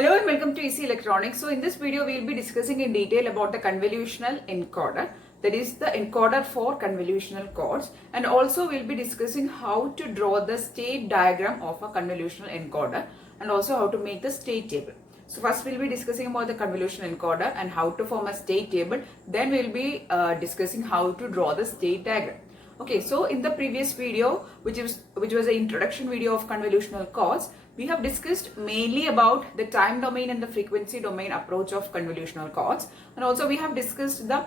Hello and welcome to EC Electronics. So in this video we will be discussing in detail about the convolutional encoder, that is the encoder for convolutional codes, and also we'll be discussing how to draw the state diagram of a convolutional encoder and also how to make the state table. So first we'll be discussing about the convolutional encoder and how to form a state table, then we'll be discussing how to draw the state diagram. Okay, so in the previous video, which was the introduction video of convolutional codes, we have discussed mainly about the time domain and the frequency domain approach of convolutional codes, and also we have discussed the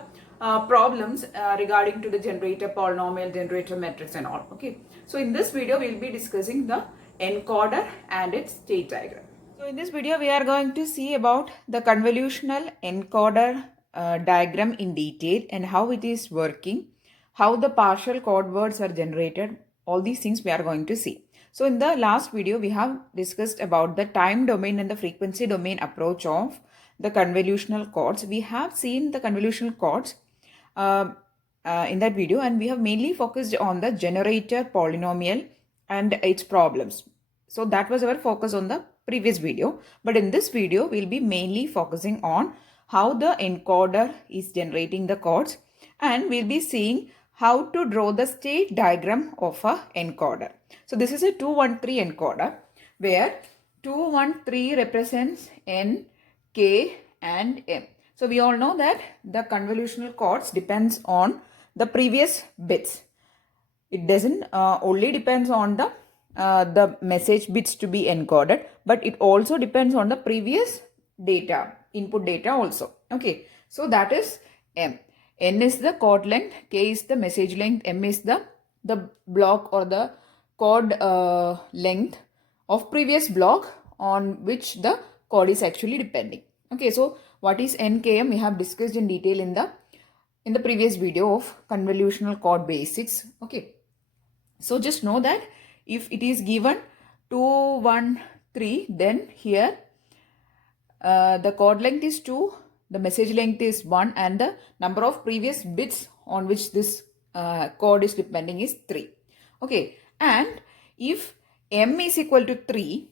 problems regarding to the generator polynomial, generator matrix and all. Okay, so in this video we will be discussing the encoder and its state diagram. So in this video we are going to see about the convolutional encoder diagram in detail and how it is working, how the partial code words are generated. All these things we are going to see. So in the last video we have discussed about the time domain and the frequency domain approach of the convolutional codes. We have seen the convolutional codes in that video, and we have mainly focused on the generator polynomial and its problems. So that was our focus on the previous video, but in this video we'll be mainly focusing on how the encoder is generating the codes, and we'll be seeing how to draw the state diagram of a encoder. So this is a 213 encoder where 213 represents N, K and M. So we all know that the convolutional codes depends on the previous bits. It doesn't only depends on the message bits to be encoded, but it also depends on the previous data, input data also. Okay, so that is M. N is the code length, K is the message length, M is the block or the code length of previous block on which the code is actually depending. Okay, so what is NKM we have discussed in detail in the previous video of convolutional code basics. Okay, so just know that if it is given 213, then here the code length is 2, the message length is 1, and the number of previous bits on which this code is depending is 3. Okay, and if M is equal to 3,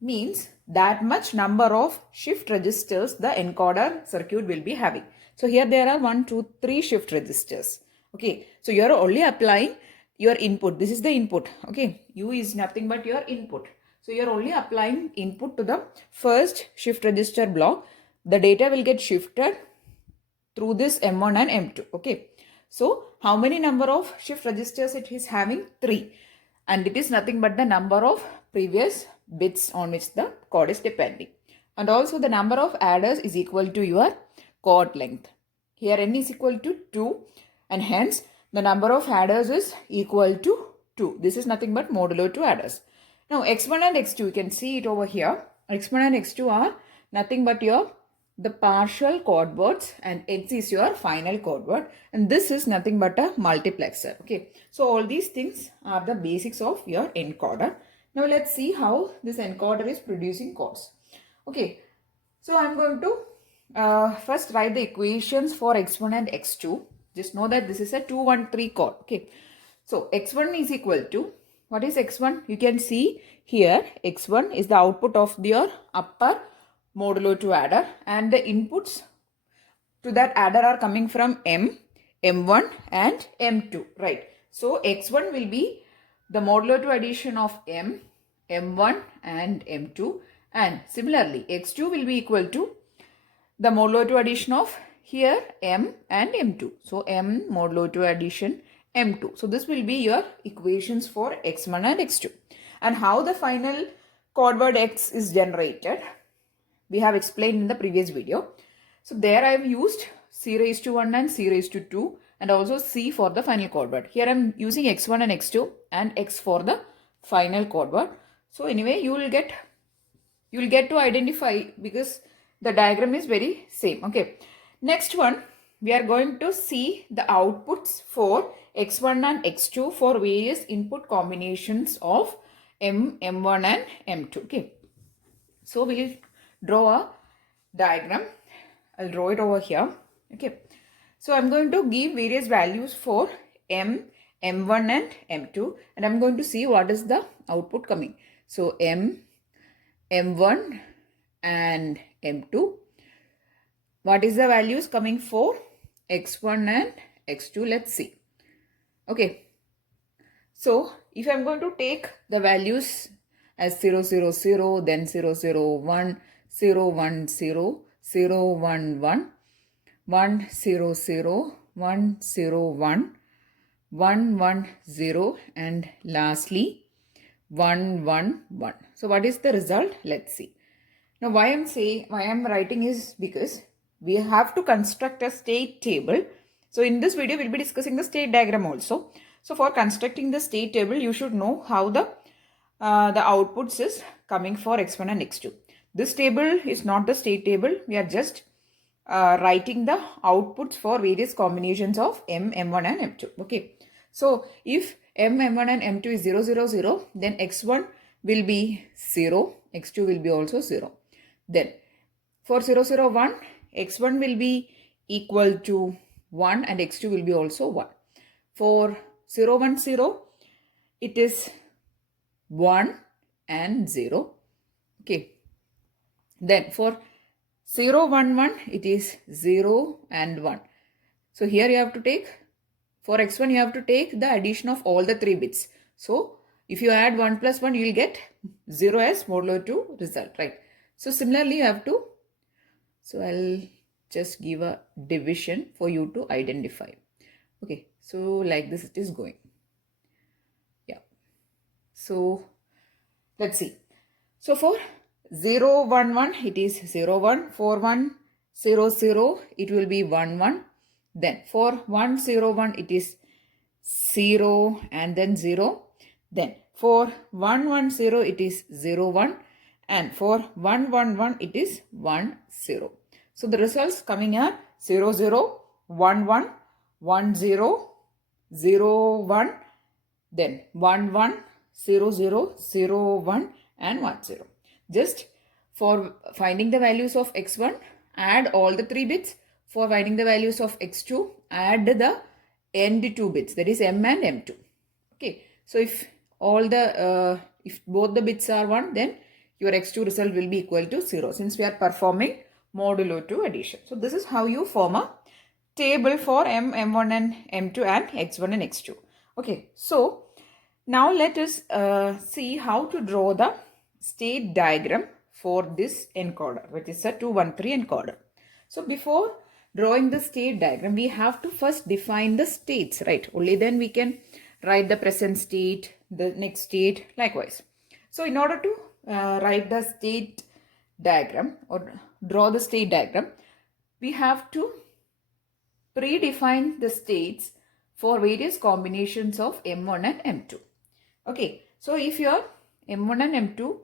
means that much number of shift registers the encoder circuit will be having. So here there are 1, 2, 3 shift registers. Okay, so you are only applying your input. This is the input. Okay, U is nothing but your input. So you are only applying input to the first shift register block. The data will get shifted through this M1 and M2. Okay, so how many number of shift registers it is having? 3, and it is nothing but the number of previous bits on which the code is depending, and also the number of adders is equal to your code length. Here N is equal to 2, and hence the number of adders is equal to 2. This is nothing but modulo 2 adders. Now X1 and X2, you can see it over here. X1 and X2 are nothing but the partial code words, and X is your final code word, and this is nothing but a multiplexer. Okay, so all these things are the basics of your encoder. Now let's see how this encoder is producing codes. Okay, so I'm going to first write the equations for X1 and X2. Just know that this is a 213 code. Okay, so X1 is equal to, what is X1? You can see here X1 is the output of your upper modulo 2 adder, and the inputs to that adder are coming from M, M1 and M2, right? So X1 will be the modulo 2 addition of M, M1 and M2, and similarly X2 will be equal to the modulo 2 addition of here M and M2. So M modulo 2 addition M2. So this will be your equations for X1 and X2. And how the final code word X is generated, we have explained in the previous video. So there I have used C raised to 1 and C raised to 2, and also C for the final code word. Here I am using X1 and X2 and X for the final code word. So anyway, you will get to identify because the diagram is very same. Okay, next one, we are going to see the outputs for X1 and X2 for various input combinations of M, M1 and M2. Okay, so we will draw a diagram. I'll draw it over here. Okay, so I'm going to give various values for M, M1 and M2, and I'm going to see what is the output coming. So M, M1 and M2. What is the values coming for x1 and x2? Let's see. Okay. So if I'm going to take the values as 0, 0, 0, then 0, 0, 1, 0, 1, 0, 0, 1, 1, 1, 0, 0, 1, 0, 1, 1, 1, 0, and lastly 1, 1, 1. So what is the result? Let's see. Now why I'm writing is because we have to construct a state table. So in this video we'll be discussing the state diagram also. So for constructing the state table, you should know how the outputs is coming for x1 and x2. This table is not the state table. We are just writing the outputs for various combinations of m, m1 and m2. Okay. So if m, m1 and m2 is 0, 0, 0, then x1 will be 0, x2 will be also 0. Then for 0, 0, 1, x1 will be equal to 1 and x2 will be also 1. For 0, 1, 0, it is 1 and 0. Okay. Then for 0, 1, 1, it is 0 and 1. So here you have to take, for x1 you have to take the addition of all the 3 bits. So if you add 1 plus 1, you will get 0 as modulo 2 result, right? So similarly you have to, so I'll just give a division for you to identify. Okay, so like this it is going. Yeah. So let's see. So for 0, 1, 1, it is 0, 1. For 1, 0, 0, it will be 1, 1. Then for 1, 0, 1, it is 0 and then 0. Then for 1, 1, 0, it is 0, 1. And for 1, 1, 1, it is 1, 0. So the results coming are 0, 0, 1, 1, 1, 0, 0, 1, then 1, 1, 0, 0, 0, 1 and 1, 0. Just for finding the values of x1, add all the 3 bits. For finding the values of x2, add the end 2 bits, that is m and m2. Okay, so if all the if both the bits are 1, then your x2 result will be equal to 0, since we are performing modulo 2 addition. So this is how you form a table for m, m1 and m2 and x1 and x2. Okay, so now let us see how to draw the state diagram for this encoder, which is a 213 encoder. So before drawing the state diagram, we have to first define the states, right? Only then we can write the present state, the next state, likewise. So in order to write the state diagram or draw the state diagram, we have to predefine the states for various combinations of M1 and M2. Okay, so if your M1 and M2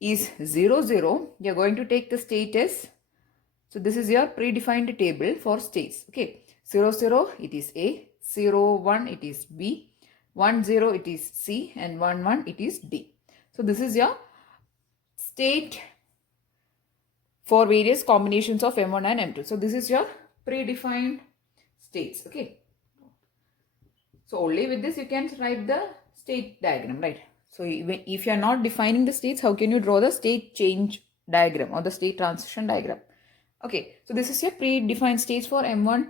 is 0, 0, you're going to take the state as, so this is your predefined table for states. Okay, 0, 0, it is A, 0, 1, it is B, 1, 0, it is C, and 1, 1, it is D. So this is your state for various combinations of M1 and M2. So this is your predefined states. Okay. So only with this you can write the state diagram, right? So even if you are not defining the states, how can you draw the state change diagram or the state transition diagram? Okay, so this is your predefined states for M1,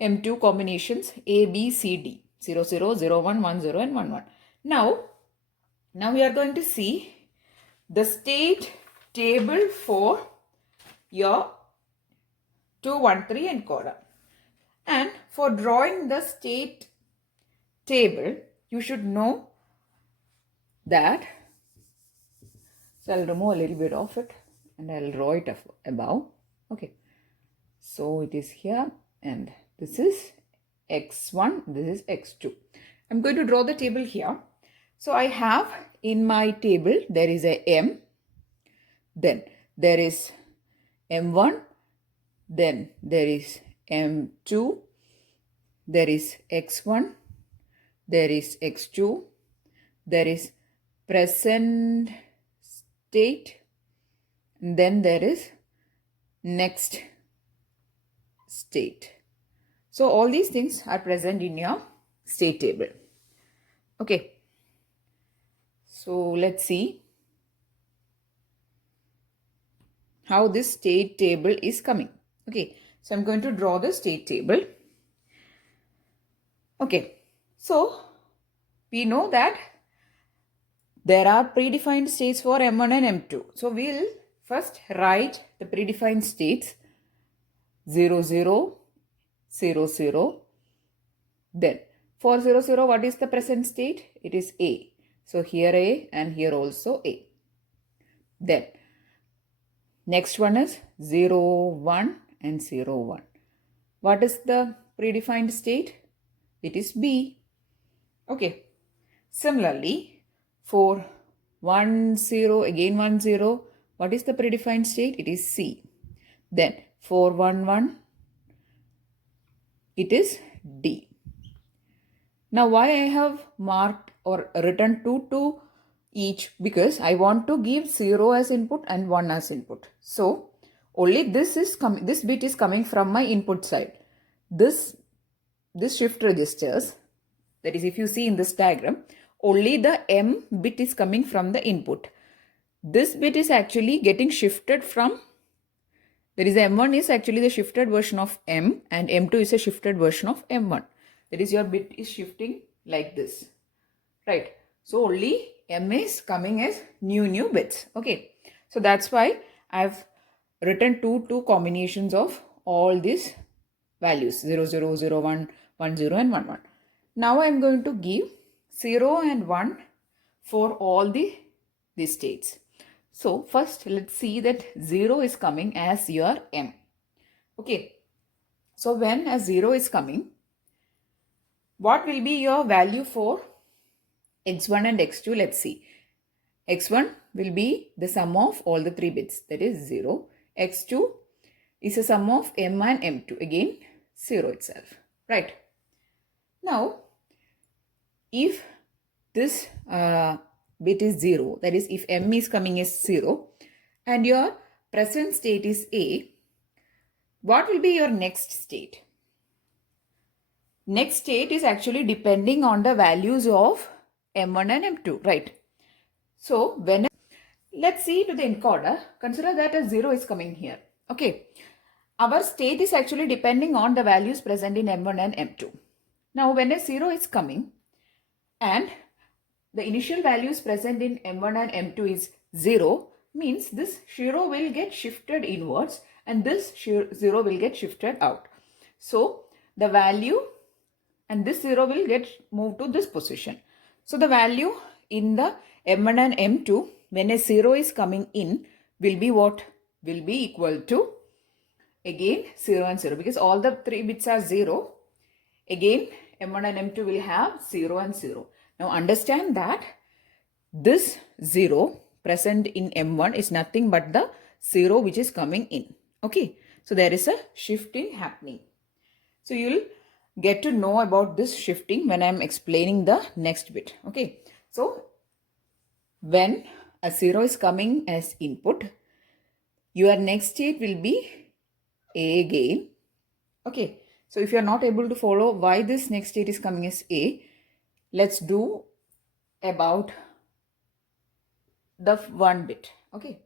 M2 combinations A, B, C, D. 0, 0, 0, 1, 1, 0 and 1, 1. Now we are going to see the state table for your 213 encoder. And for drawing the state table, you should know that, so I'll remove a little bit of it and I'll draw it above. Okay, so it is here and this is x1, this is x2. I'm going to draw the table here. So I have in my table, there is a m, then there is m1, then there is m2, there is x1, there is x2, there is present state, then there is next state. So all these things are present in your state table. Okay, so let's see how this state table is coming. Okay, so I'm going to draw the state table. Okay, so we know that there are predefined states for M1 and M2. So we'll first write the predefined states 0, 0, 0, 0. Then for 0, 0, what is the present state? It is A. So here A and here also A. Then next one is 0, 1 and 0, 1. What is the predefined state? It is B. Okay. Similarly, for 1, 0, again 1, 0, what is the predefined state? It is C. Then for 1, 1, it is D. Now why I have marked or written 2 to each? Because I want to give 0 as input and 1 as input. So only this bit is coming from my input side. This shift registers, that is, if you see in this diagram, only the M bit is coming from the input. This bit is actually getting shifted from, that is, M1 is actually the shifted version of M and M2 is a shifted version of M1. That is, your bit is shifting like this, right? So only M is coming as new bits. Okay, so that's why I've written two combinations of all these values 0, 0, 0, 1, 1, 0 and 1, 1. Now I'm going to give 0 and 1 for all these states. So first let's see that 0 is coming as your M. Okay, so when a 0 is coming, what will be your value for x1 and x2? Let's see. x1 will be the sum of all the 3 bits, that is 0. x2 is a sum of M and M2, again 0 itself, right? Now, if this bit is 0, that is, if M is coming as 0 and your present state is A, what will be your next state? Next state is actually depending on the values of M1 and M2, right? So let's see to the encoder, consider that a 0 is coming here. Okay, our state is actually depending on the values present in M1 and M2. Now when a 0 is coming and the initial values present in M1 and M2 is 0, means this 0 will get shifted inwards and this 0 will get shifted out. So the value and this 0 will get moved to this position. So the value in the M1 and M2 when a 0 is coming in will be what? Will be equal to, again, 0 and 0, because all the 3 bits are 0. Again, M1 and M2 will have 0 and 0. Now understand that this 0 present in M1 is nothing but the 0 which is coming in. Okay, so there is a shifting happening. So you will get to know about this shifting when I am explaining the next bit. Okay, so when a 0 is coming as input, your next state will be A again. Okay, so if you are not able to follow why this next state is coming as A, let's do about the one bit. Okay.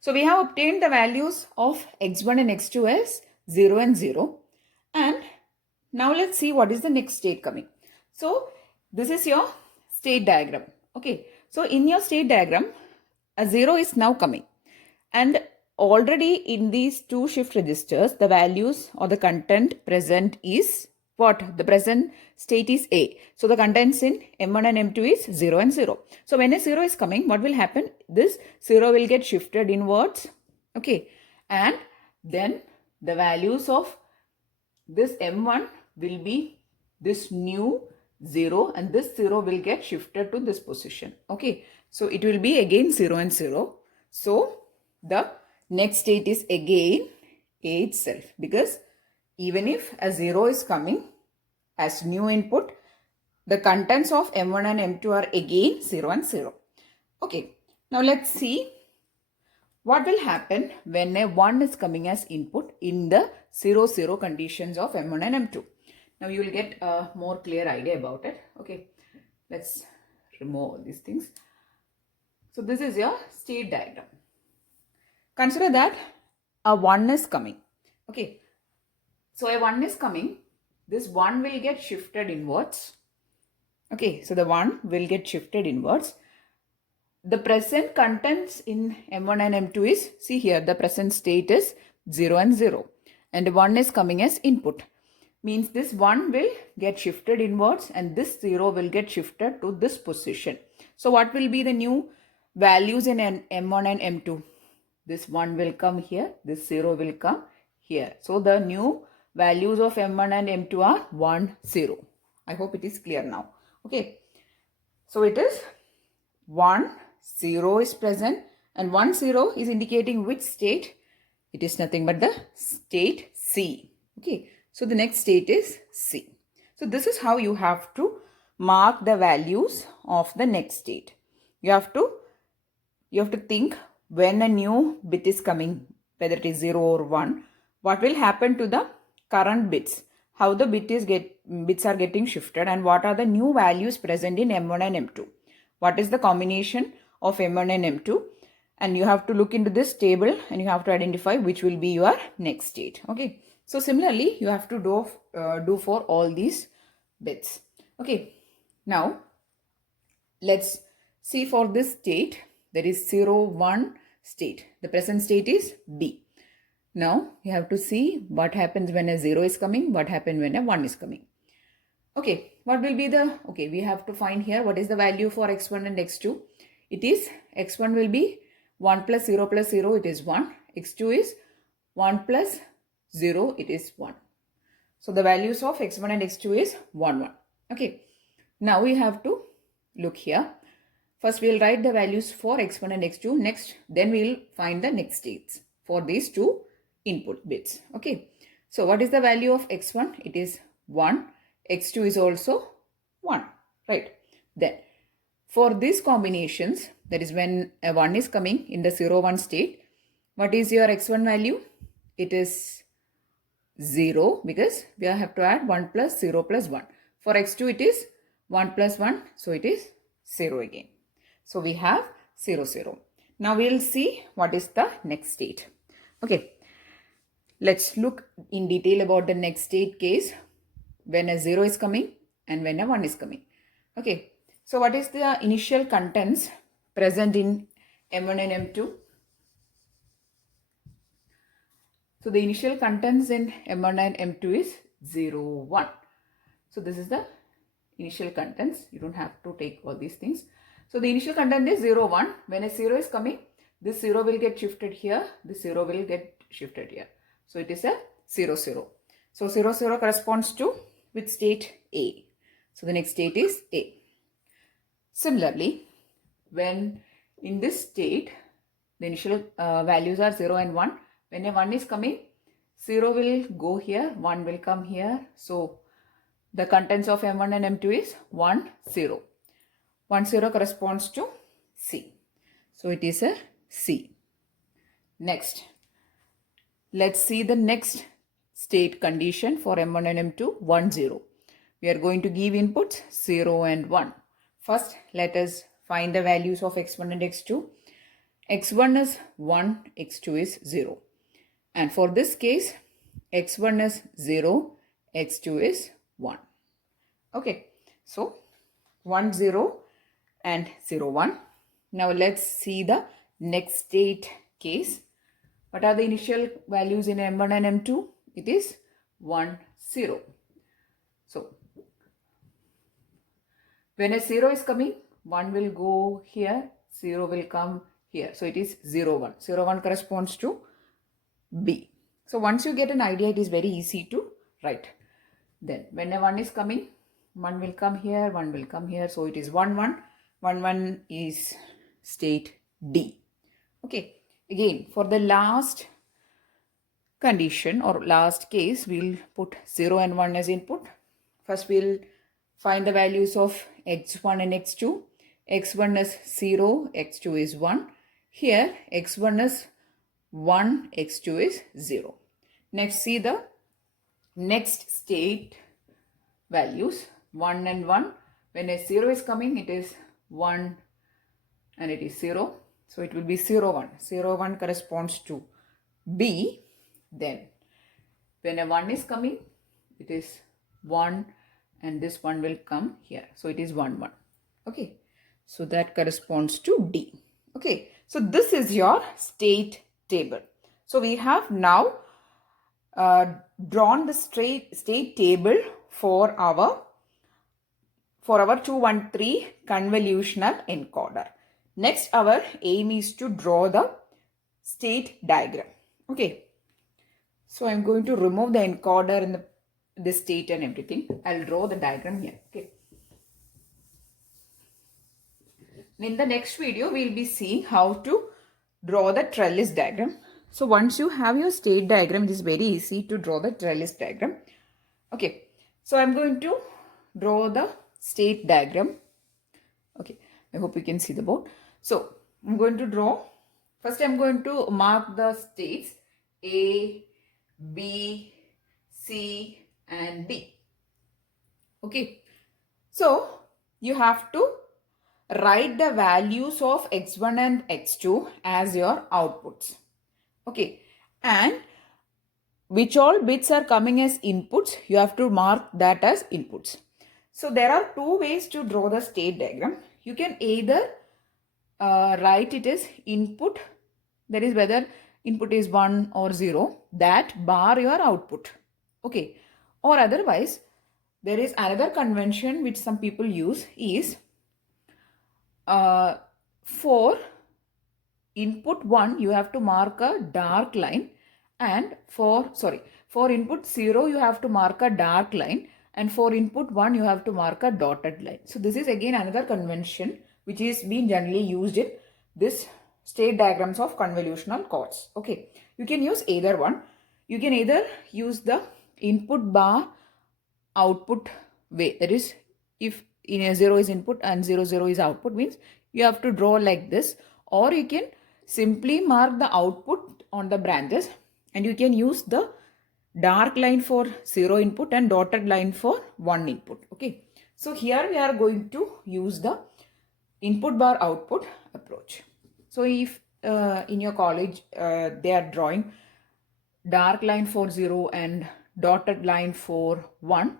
So we have obtained the values of x1 and x2 as 0 and 0. And now let's see what is the next state coming. So this is your state diagram. Okay. So in your state diagram, a 0 is now coming. And already in these two shift registers, the values or the content present is what? The present state is A. So the contents in M1 and M2 is 0 and 0. So when a 0 is coming, what will happen? This 0 will get shifted inwards. Okay. And then the values of this M1 will be this new 0 and this 0 will get shifted to this position. Okay. So it will be again 0 and 0. So the next state is again A itself, because even if a 0 is coming as new input, the contents of M1 and M2 are again 0 and 0. Okay, now let's see what will happen when a 1 is coming as input in the 0, 0 conditions of M1 and M2. Now you will get a more clear idea about it. Okay, let's remove all these things. So this is your state diagram. Consider that a 1 is coming. Okay, so a 1 is coming. This 1 will get shifted inwards. Okay, so the 1 will get shifted inwards. The present contents in M1 and M2 is, see here, the present state is 0 and 0. And 1 is coming as input. Means this 1 will get shifted inwards and this 0 will get shifted to this position. So what will be the new values in M1 and M2? This 1 will come here, this 0 will come here. So the new values of M1 and M2 are 1, 0. I hope it is clear now. Okay. So it is 1, 0 is present and 1, 0 is indicating which state? It is nothing but the state C. Okay. So the next state is C. So this is how you have to mark the values of the next state. You have to think when a new bit is coming, whether it is 0 or 1, what will happen to the current bits, how the bits are getting shifted, and what are the new values present in M1 and M2. What is the combination of M1 and M2? And you have to look into this table and you have to identify which will be your next state. Okay. So similarly, you have to do for all these bits. Okay. Now, let's see for this state. There is 0, 1 state. The present state is B. Now, you have to see what happens when a 0 is coming, what happens when a 1 is coming. Okay, what will be the, okay, we have to find here what is the value for x1 and x2. It is, x1 will be 1 plus 0 plus 0, it is 1. x2 is 1 plus 0, it is 1. So the values of x1 and x2 is 1, 1. Okay, now we have to look here. First, we will write the values for x1 and x2. Next, then we will find the next states for these two input bits. Okay. So, what is the value of x1? It is 1. x2 is also 1. Right. Then, for these combinations, that is when a 1 is coming in the 0, 1 state, what is your x1 value? It is 0 because we have to add 1 plus 0 plus 1. For x2, it is 1 plus 1. So, it is 0 again. So we have 0, 0. Now we will see what is the next state. Okay. Let's look in detail about the next state case when a 0 is coming and when a 1 is coming. Okay. So what is the initial contents present in M1 and M2? So the initial contents in M1 and M2 is 0, 1. So this is the initial contents. You don't have to take all these things. So the initial content is 0, 1. When a 0 is coming, this 0 will get shifted here. This 0 will get shifted here. So it is a 0, 0. So 0, 0 corresponds to which state? A. So the next state is A. Similarly, when in this state, the initial values are 0 and 1. When a 1 is coming, 0 will go here, 1 will come here. So the contents of M1 and M2 is 1, 0. 1, 0 corresponds to C. So it is a C. Next, let's see the next state condition for M1 and M2, 1, 0. We are going to give inputs 0 and 1. First, let us find the values of x1 and x2. x1 is 1, x2 is 0. And for this case, x1 is 0, x2 is 1. Okay, so 1, 0 and 0, 1. Now let's see the next state case. What are the initial values in M1 and M2? It is 1, 0. So when a 0 is coming, 1 will go here, 0 will come here. So it is 0, 1. 0, 1 corresponds to B. So once you get an idea, it is very easy to write. Then when a 1 is coming, 1 will come here, 1 will come here. So it is 1, 1. 1, 1 is state D. Okay. Again, for the last condition or last case, we'll put 0 and 1 as input. First, we'll find the values of x1 and x2. x1 is 0, x2 is 1. Here, x1 is 1, x2 is 0. Next, see the next state values 1 and 1. When a 0 is coming, it is 1 and it is 0. So it will be 0, 1. 0, 1 corresponds to B. Then when a 1 is coming, it is 1 and this 1 will come here. So it is 1, 1. Okay. So that corresponds to D. Okay. So this is your state table. So we have now drawn the state table for our 213 convolutional encoder. Next, our aim is to draw the state diagram. Okay. So I'm going to remove the encoder and the state and everything. I'll draw the diagram here. Okay. In the next video, we'll be seeing how to draw the trellis diagram. So once you have your state diagram, it is very easy to draw the trellis diagram. Okay. So I'm going to draw the state diagram. Okay. I hope you can see the board. So I'm going to draw. First, I'm going to mark the states A, B, C and D. Okay. So you have to write the values of x1 and x2 as your outputs. Okay. And which all bits are coming as inputs, you have to mark that as inputs. So there are two ways to draw the state diagram. You can either write it as input, that is whether input is 1 or 0, that bar your output. Okay. Or otherwise, there is another convention which some people use is for input 1 you have to mark a dark line, and for input 0 you have to mark a dark line, and for input 1 you have to mark a dotted line. So this is again another convention which is being generally used in this state diagrams of convolutional codes. Okay, you can use either one. You can either use the input bar output way, that is if in a 0 is input and 0 0 is output, means you have to draw like this, or you can simply mark the output on the branches and you can use the dark line for 0 input and dotted line for 1 input. Okay, so here we are going to use the input bar output approach. So if in your college they are drawing dark line for 0 and dotted line for 1,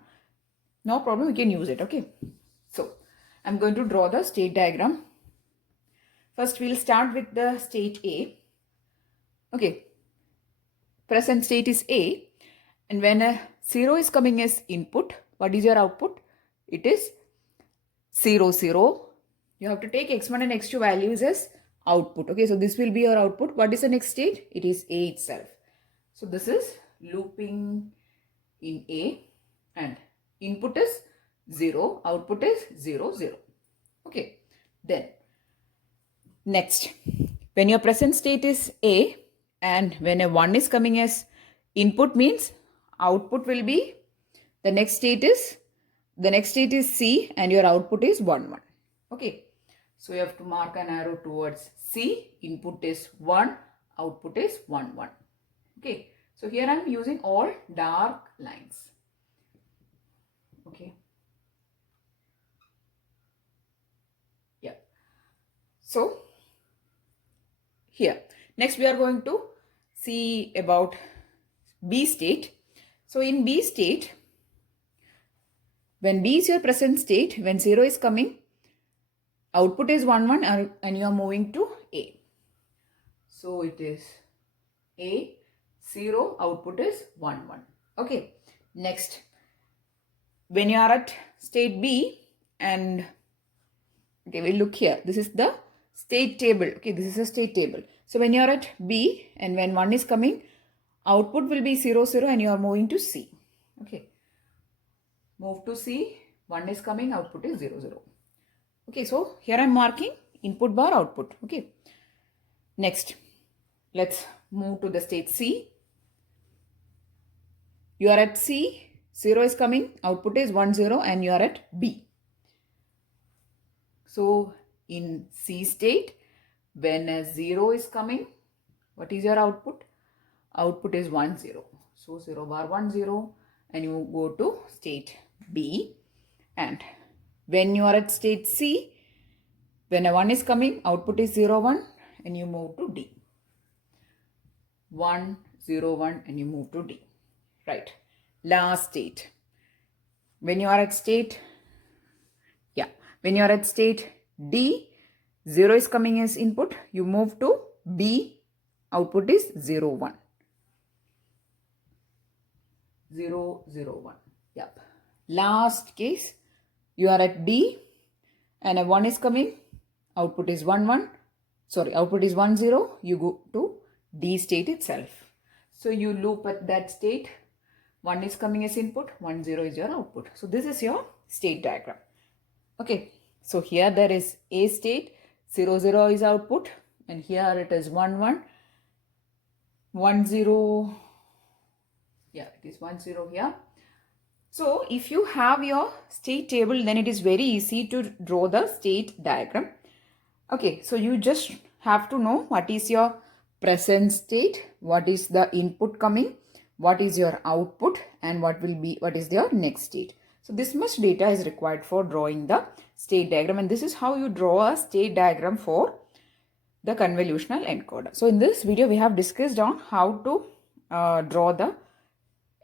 no problem, we can use it. Okay, so I'm going to draw the state diagram. First we'll start with the state A. Okay, present state is A, and when a 0 is coming as input, what is your output? It is 0 0. You have to take x1 and x2 values as output. Okay, so this will be your output. What is the next state? It is A itself. So this is looping in A, and input is 0, output is 0 0. Okay, then next, when your present state is A and when a 1 is coming as input, means output will be, the next state is C and your output is 1 1. Okay, so you have to mark an arrow towards C. Input is 1, output is 1 1. Okay, so here I am using all dark lines. Okay, yeah. So here next we are going to see about B state. So in B state, when B is your present state, when 0 is coming, output is 1 1 and you are moving to A. So it is A 0, output is 1 1. Okay, next, when you are at state B, and okay, we'll look here. This is the state table. Okay, this is a state table. So when you are at B and when 1 is coming, output will be 0 0 and you are moving to C. Okay, move to C, 1 is coming, output is 0 0. Okay, so here I am marking input bar output. Okay, next let's move to the state C. You are at C, 0 is coming, output is 1 0 and you are at B. So in C state, when a 0 is coming, what is your output? Output is 1 0. So 0 bar 1 0 and you go to state B. And when you are at state C, when a 1 is coming, output is 0, 1 and you move to D. 1, 0, 1 and you move to D. Right. Last state. When you are at state, when you are at state D, 0 is coming as input, you move to B, output is 0, 1. 0, 0, 1. Yep. Last case, you are at D and a 1 is coming, output is 1, 1. Sorry, output is 1, 0. You go to D state itself. So you loop at that state. 1 is coming as input, 1, 0 is your output. So this is your state diagram. Okay, so here there is A state, 0, 0 is output, and here it is 1, 1, 1, 0. Yeah, it is 1, 0 here. So if you have your state table, then it is very easy to draw the state diagram. Okay, so you just have to know what is your present state, what is the input coming, what is your output, and what is your next state. So this much data is required for drawing the state diagram, and this is how you draw a state diagram for the convolutional encoder. So in this video, we have discussed on how to draw the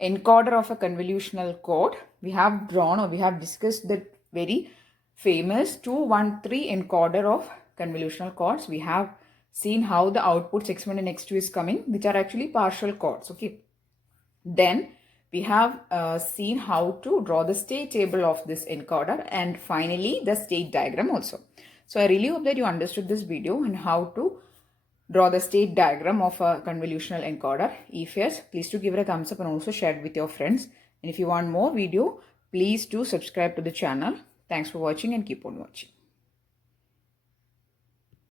encoder of a convolutional code. We have drawn, or we have discussed the very famous 213 encoder of convolutional codes. We have seen how the outputs x1 and x2 is coming, which are actually partial codes. Okay. Then we have seen how to draw the state table of this encoder, and finally the state diagram also. So I really hope that you understood this video and how to draw the state diagram of a convolutional encoder. If yes, please do give it a thumbs up and also share it with your friends. And if you want more video, please do subscribe to the channel. Thanks for watching and keep on watching.